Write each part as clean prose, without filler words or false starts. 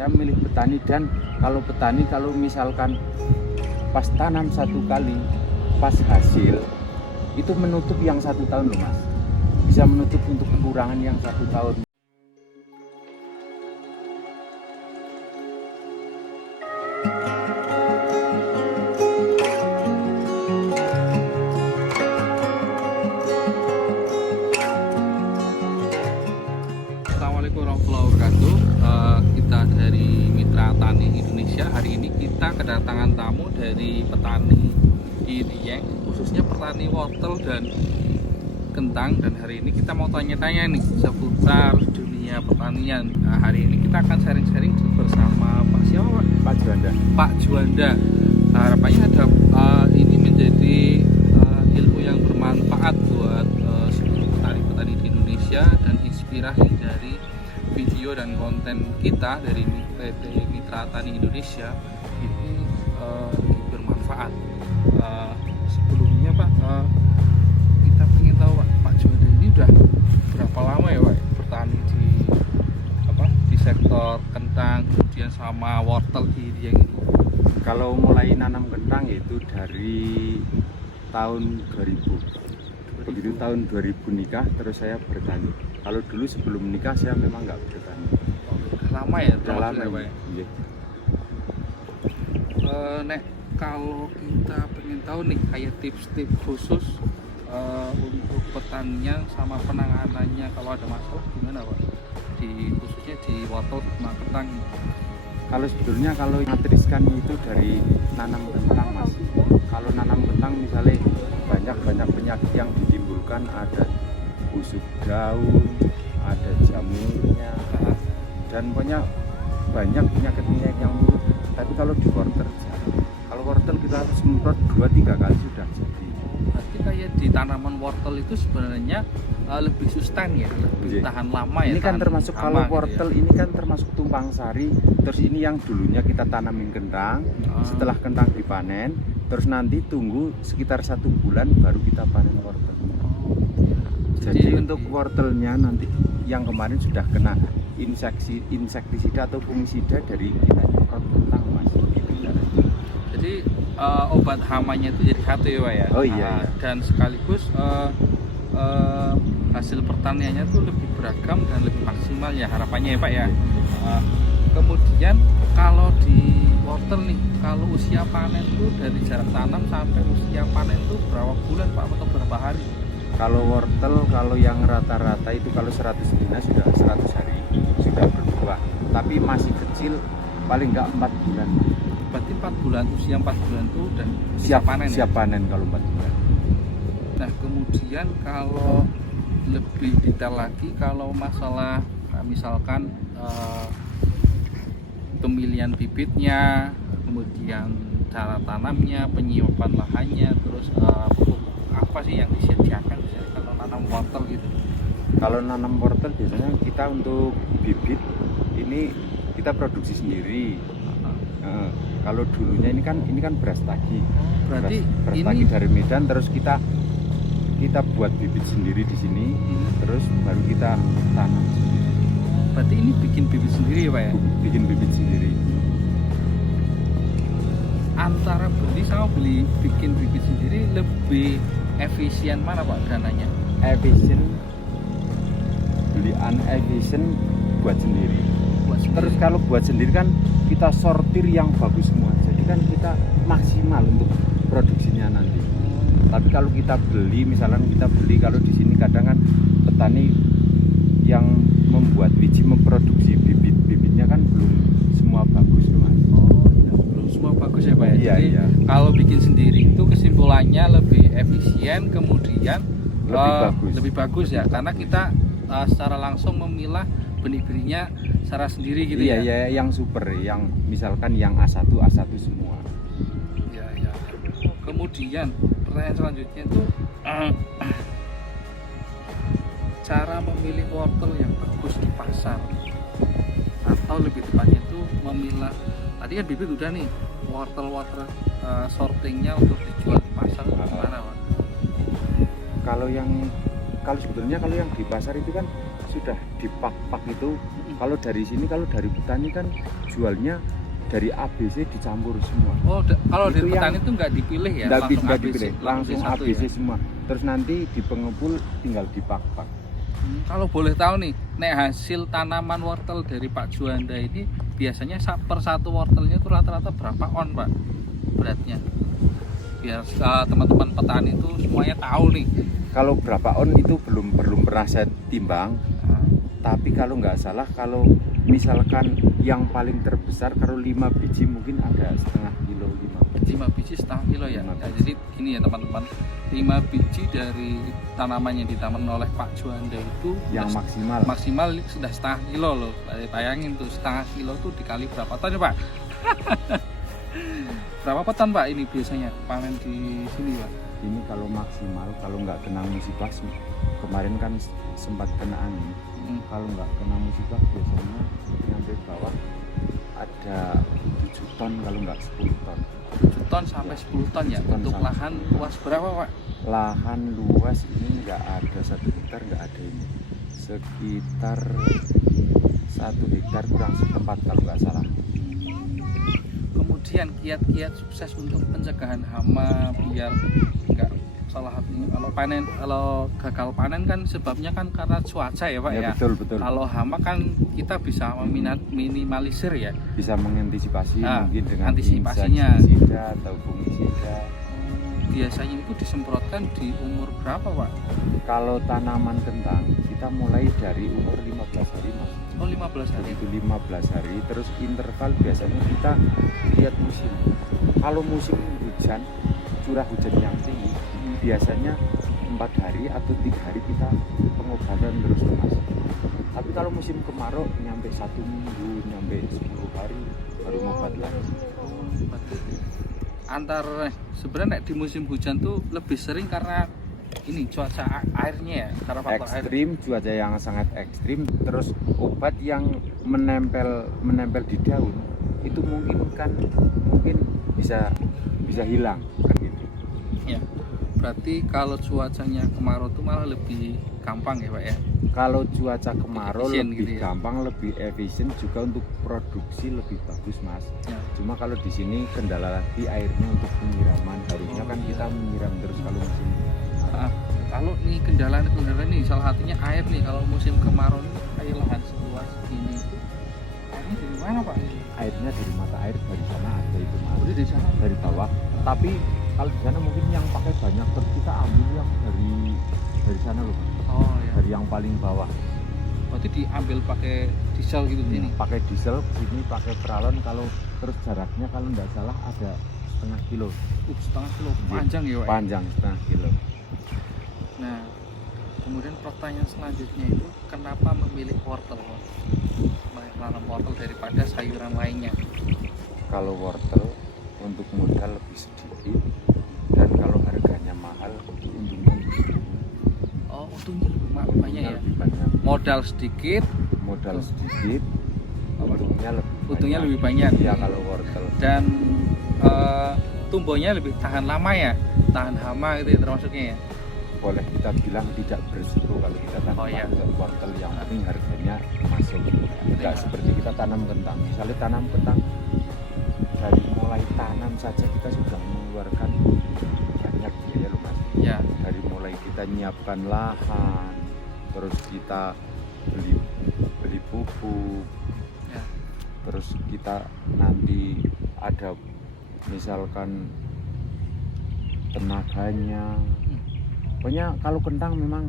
Saya milih petani, dan kalau petani kalau misalkan pas tanam satu kali, pas hasil itu menutup yang 1 tahun loh Mas, bisa menutup untuk kekurangan yang 1 tahun. Assalamualaikum warahmatullahi wabarakatuh. Kita dari Mitra Tani Indonesia. Hari ini kita kedatangan tamu dari petani di Dieng, khususnya petani wortel dan kentang. Dan hari ini kita mau tanya-tanya nih seputar dunia pertanian. Nah, hari ini kita akan sharing-sharing bersama Pak siapa? Pak Juanda. Pak Juanda. Harapannya ada ini menjadi ilmu yang bermanfaat buat seluruh petani-petani di Indonesia dan inspirasi dari video dan konten kita dari PT Mitra Tani Indonesia ini bermanfaat. Sebelumnya Pak, kita ingin tahu Pak Juanda ini udah berapa lama ya Pak bertani di sektor kentang kemudian sama wortel di Dieng ini? Kalau mulai nanam kentang itu dari tahun 2000. Begitu tahun 2000 nikah, terus saya bertani. Kalau dulu sebelum nikah saya memang nggak bertani. Lama ya? Udah lama ya, Pak? Iya. Nek kalau kita pengen tahu nih kayak tips-tips khusus untuk pertanian sama penanganannya kalau ada masalah gimana Pak? Khususnya di wortel sama kentang. Kalau sebetulnya kalau matriskan itu dari nanam kentang Mas. Kalau nanam kentang misalnya banyak penyakit yang ditimbulkan, ada busuk daun, ada jamurnya, dan banyak penyakit yang mulut. Tapi kalau di wortel jarang. Kalau wortel kita harus semprot 2-3 kali sudah jadi. Berarti kayak di tanaman wortel itu sebenarnya lebih sustain ya, lebih tahan lama ya. Ini kan termasuk kalau wortel gitu ya. Ini kan termasuk tumpang sari. Terus ini yang dulunya kita tanamin kentang, setelah kentang dipanen, terus nanti tunggu sekitar 1 bulan baru kita panen wortel. Jadi untuk wortelnya nanti yang kemarin sudah kena insektisida atau fungisida dari kita nyemprot kentang Mas. Jadi obat hamanya itu jadi satu ya Pak ya. Oh iya. Dan sekaligus hasil pertaniannya tuh lebih beragam dan lebih maksimal ya harapannya ya Pak ya. Kemudian kalau di wortel nih, kalau usia panen tuh dari jarak tanam sampai usia panen tuh berapa bulan Pak atau berapa hari? Kalau wortel, kalau yang rata-rata itu kalau 100 dinas sudah 100 hari sudah berbuah. Tapi masih kecil, paling enggak 4 bulan. Berarti 4 bulan, usia 4 bulan tuh udah siap panen siap ya? panen kalau 4 bulan. Nah kemudian kalau lebih detail lagi kalau masalah misalkan pemilihan bibitnya, kemudian cara tanamnya, penyiapan lahannya, terus pupuk apa sih yang disediakan misalnya kalau nanam wortel gitu? Kalau nanam wortel biasanya kita untuk bibit ini kita produksi sendiri. Kalau dulunya ini kan beras tagi. Berarti beras ini tagi dari Medan, terus kita buat bibit sendiri di sini, terus baru kita tanam sendiri. Berarti ini bikin bibit sendiri ya Pak ya? Bikin bibit sendiri. Antara beli sama bikin bibit sendiri lebih efisien mana Pak dananya? Efisien, beli unefisien buat sendiri. Terus kalau buat sendiri kan kita sortir yang bagus semua, jadi kan kita maksimal untuk produksinya nanti. Tapi kalau kita beli, misalnya kita beli, kalau di sini kadang kan petani yang membuat biji memproduksi bibitnya kan belum semua bagus loh Mas. Oh iya, belum semua bagus ya Pak ya. Iya, Jadi iya. kalau bikin sendiri itu kesimpulannya lebih efisien, kemudian lebih bagus ya, karena kita secara langsung memilah benih-benihnya secara sendiri gitu iya, ya. Iya, yang super, yang misalkan yang A1 semua. Iya, iya. Kemudian pertanyaan selanjutnya itu cara memilih wortel yang bagus di pasar, atau lebih tepatnya itu memilah, tadi kan bibit udah nih, wortel sortingnya untuk dijual di pasar gimana Pak? Kalau sebetulnya kalau yang di pasar itu kan sudah dipak-pak itu. Kalau dari sini, kalau dari petani kan jualnya dari ABC dicampur semua. Oh, kalau Itu dari yang- petani itu nggak dipilih ya, Nggak langsung ABC, dipilih, langsung satu ABC ya? semua. Terus nanti di pengepul tinggal dipak-pak. Kalau boleh tahu nih, nek hasil tanaman wortel dari Pak Juanda ini biasanya per satu wortelnya itu rata-rata berapa on, Pak, beratnya? Biar teman-teman petani itu semuanya tahu nih. Kalau berapa on itu belum pernah saya timbang. Tapi kalau nggak salah, kalau misalkan yang paling terbesar kalau 5 biji mungkin ada setengah kilo, 5 biji setengah kilo ya. Lima Ya, biji. jadi gini ya teman-teman, 5 biji dari tanaman yang ditanam oleh Pak Juanda itu yang udah maksimal. maksimal sudah setengah kilo loh. Bayangin tuh setengah kilo tuh dikali berapa ton ya Pak? Berapa ton Pak ini biasanya panen di sini Pak? Ini kalau maksimal, kalau nggak kena musibah, kemarin kan sempat kena angin. Kalau nggak kena musibah biasanya nyampe bawah ada 7 ton, kalau nggak 10 ton. 7 ton sampai 10 ton ya. 7 ton Untuk sampai lahan 10 ton. luas berapa Pak? Lahan luas ini nggak ada 1 hektar, nggak ada ini. Sekitar 1 hektar kurang seperempat kalau nggak salah. Kemudian kiat-kiat sukses untuk pencegahan hama biar nggak salah satunya kalau gagal panen kan sebabnya kan karena cuaca ya Pak ya. Betul. Kalau hama kan kita bisa minimalisir ya. Bisa mengantisipasi mungkin dengan antisipasinya. insektisida atau fungisida. Biasanya itu disemprotkan di umur berapa Pak? Kalau tanaman kentang kita mulai dari umur 15 hari Mas. Oh 15 hari. Itu 15 hari, terus interval biasanya kita lihat musim. Kalau musim hujan, curah hujan yang tinggi, biasanya 4 hari atau 3 hari kita pengobatan terus Mas. Tapi kalau musim kemarau nyampe 1 minggu, nyampe 10 hari baru ngobat lagi. Sebenarnya di musim hujan tuh lebih sering karena ini cuaca airnya ya, karena faktor air. Ekstrim, cuaca yang sangat ekstrim, terus obat yang menempel di daun itu mungkin bisa hilang kan gitu. Ya. Berarti kalau cuacanya kemarau tuh malah lebih gampang ya Pak ya. Kalau cuaca kemarau Efisien lebih gitu ya? gampang, lebih efisien juga untuk produksi lebih bagus Mas. Ya. Cuma kalau di sini kendala lagi airnya untuk penyiraman. Harusnya kan kita menyiram terus kalau musim Kalau nih kendala nih salah satunya air nih. Kalau musim kemarau nih kayak lahan seluas ini airnya dari mana Pak? airnya dari mata air dari sana ada itu Mas. Udah dari sana. Dari bawah. Tapi kalau di sana mungkin yang pakai banyak, terus kita ambil yang dari sana loh Mas. Oh ya. Dari yang paling bawah. Berarti diambil pakai diesel gitu ini. Pakai diesel, sini pakai peralon. Kalau terus jaraknya kalau nggak salah ada setengah kilo. Setengah kilo panjang ya Pak. Panjang setengah kilo. Nah, kemudian pertanyaan selanjutnya itu kenapa memilih wortel? Menanam wortel daripada sayuran lainnya? Kalau wortel untuk modal lebih sedikit, dan kalau harganya mahal untungnya lebih sedikit. Oh, untungnya lebih banyak ya. Lebih banyak. Modal sedikit, untungnya lebih banyak. Iya kalau wortel. Dan tumbuhnya lebih tahan lama ya, tahan hama gitu ya termasuknya ya. Boleh kita bilang tidak berisiko kalau kita tanam wortel, yang penting harganya masuk. Tidak seperti kita tanam kentang. Misalnya tanam kentang, dari mulai tanam saja kita sudah mengeluarkan banyak biaya loh Mas. Ya. Dari mulai kita nyiapkan lahan, terus kita beli pupuk, Ya. terus kita nanti ada misalkan tenaganya. Pokoknya kalau kentang memang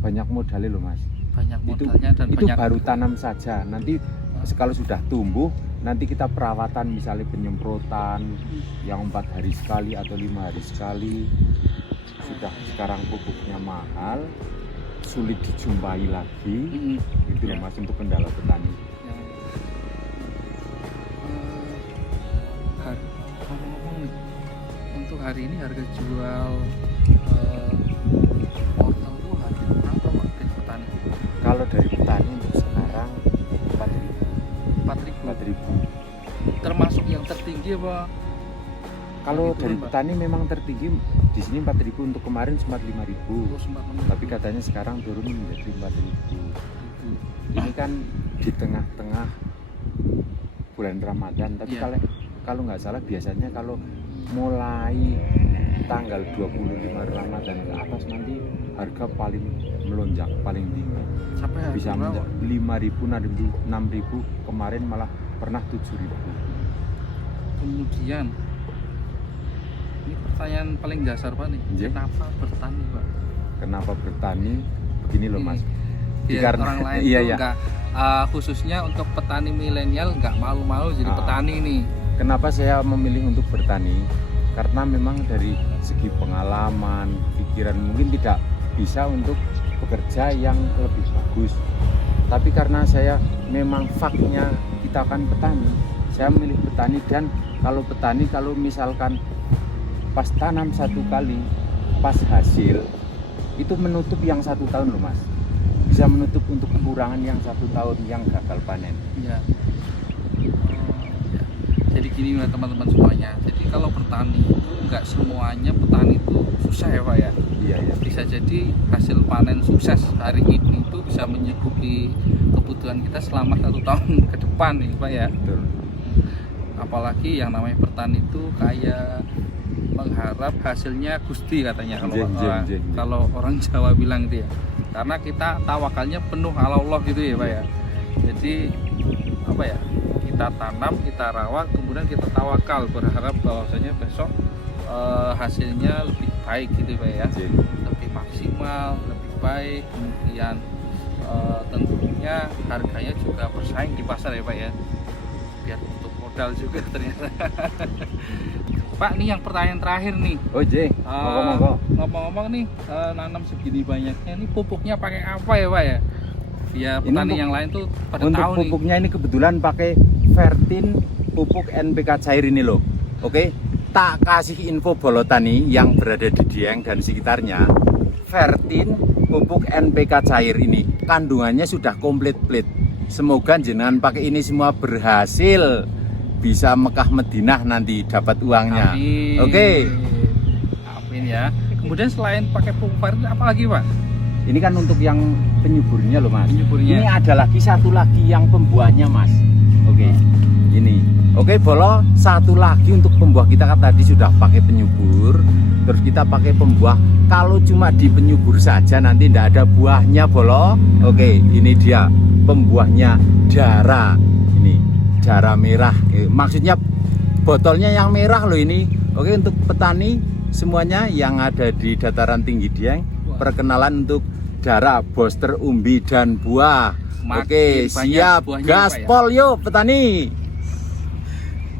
banyak modalnya loh Mas. Banyak modalnya dan itu banyak. baru tanam saja. Nanti kalau sudah tumbuh, nanti kita perawatan misalnya penyemprotan yang 4 hari sekali atau 5 hari sekali. Sudah sekarang pupuknya mahal, sulit dijumpai lagi. Itu loh Mas untuk kendala petani. Ngomong-ngomong nih, untuk hari ini harga jual wortel itu harga berapa Pak dari petani? Kalau dari petani untuk sekarang 4.000. 4.000. Termasuk yang tertinggi apa? Kalau Itu dari Pak. petani memang tertinggi di sini 4.000, untuk kemarin sempat 5.000. Terus Tapi katanya sekarang turun menjadi 4.000. Ini kan di tengah-tengah bulan Ramadan, tapi Iya. kalau nggak salah biasanya kalau mulai tanggal 25 Ramadan ke atas nanti harga paling melonjak, paling tinggi. Sampai harga Bisa berapa? 5.000, 6.000, kemarin malah pernah 7.000. Kemudian ini pertanyaan paling dasar Pak nih. Iya. Kenapa bertani Pak? Kenapa bertani? Begini loh Mas. Biar Karena- orang lain iya, tuh iya. nggak, khususnya untuk petani milenial nggak malu-malu jadi Ah. petani nih. Kenapa saya memilih untuk bertani? Karena memang dari segi pengalaman, pikiran mungkin tidak bisa untuk bekerja yang lebih bagus. Tapi karena saya memang faknya kita akan petani, saya memilih petani. Dan kalau petani, kalau misalkan pas tanam satu kali, pas hasil itu menutup yang 1 tahun loh Mas. Bisa menutup untuk kekurangan yang 1 tahun yang gagal panen. Ya. Ya. Jadi gini ya teman-teman semuanya. Jadi kalau bertani itu nggak semuanya petani itu susah ya Pak ya. Iya ya. Bisa jadi hasil panen sukses hari ini itu bisa mencukupi kebutuhan kita selama 1 tahun ke depan nih Pak ya. Betul. Apalagi yang namanya bertani itu kayak mengharap hasilnya Gusti katanya kalau Jen. kalau orang Jawa bilang gitu ya. Karena kita tawakalnya penuh ala Allah gitu ya Pak ya. Jadi apa ya? Kita tanam, kita rawat, kemudian kita tawakal berharap bahwasanya besok hasilnya lebih baik gitu Pak ya. Jen. Lebih maksimal, lebih baik, kemudian tentunya harganya juga bersaing di pasar ya Pak ya. Biar untuk modal juga ternyata. Pak, nih yang pertanyaan terakhir nih. Oh J, monggo. Ngomong-ngomong nih, nanam segini banyaknya, ini pupuknya pakai apa ya Pak ya? Biar Ini petani untuk- yang lain tuh pada Untuk tahu nih. pupuknya ini kebetulan pakai Vertin pupuk NPK cair ini loh. Oke, tak kasih info bolotan nih yang berada di Dieng dan sekitarnya. Vertin pupuk NPK cair ini kandungannya sudah komplit. Semoga jenengan pakai ini semua berhasil, bisa Mekah Madinah nanti dapat uangnya. Amin. Oke. Amin ya. Kemudian selain pakai pupuk Vertin apa lagi Pak? Ini kan untuk yang penyuburnya loh Mas. Penyuburnya. Ini ada lagi satu lagi yang pembuahnya Mas. Oke, ini. Oke, Bolo, satu lagi untuk pembuah. Kita kan tadi sudah pakai penyubur, terus kita pakai pembuah. Kalau cuma di penyubur saja nanti tidak ada buahnya Bolo. Oke, ini dia pembuahnya Dara. Ini Dara merah. Maksudnya botolnya yang merah loh ini. Oke, untuk petani semuanya yang ada di dataran tinggi Dieng, perkenalan untuk Dara, booster umbi dan buah. Makin Oke, banyak siap, buahnya, gaspol yuk petani.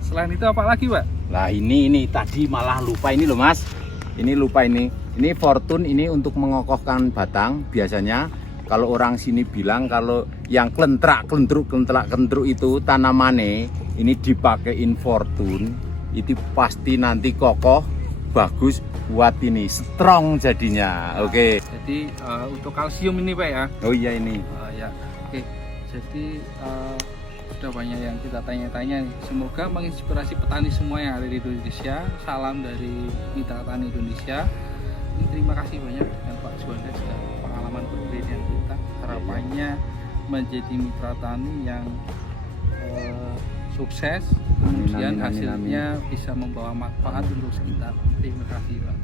Selain itu apa lagi Pak? Lah ini tadi malah lupa ini loh Mas. Ini lupa ini. Ini Fortune ini untuk mengokohkan batang. Biasanya kalau orang sini bilang kalau yang klentruk itu tanamannya ini dipakein Fortune, itu pasti nanti kokoh, bagus buat ini, strong jadinya. Oke. Jadi untuk kalsium ini Pak ya. Oh iya ini. Ya, oke. Jadi sudah banyak yang kita tanya-tanya nih. Semoga menginspirasi petani semua yang ada di Indonesia. Salam dari Mitra Tani Indonesia. Ini terima kasih banyak dengan Pak Juanda sudah pengalaman berbeda dengan kita. Harapannya menjadi mitra tani yang sukses, kemudian Amin. hasilnya bisa membawa manfaat untuk sekitar. Terima kasih Pak.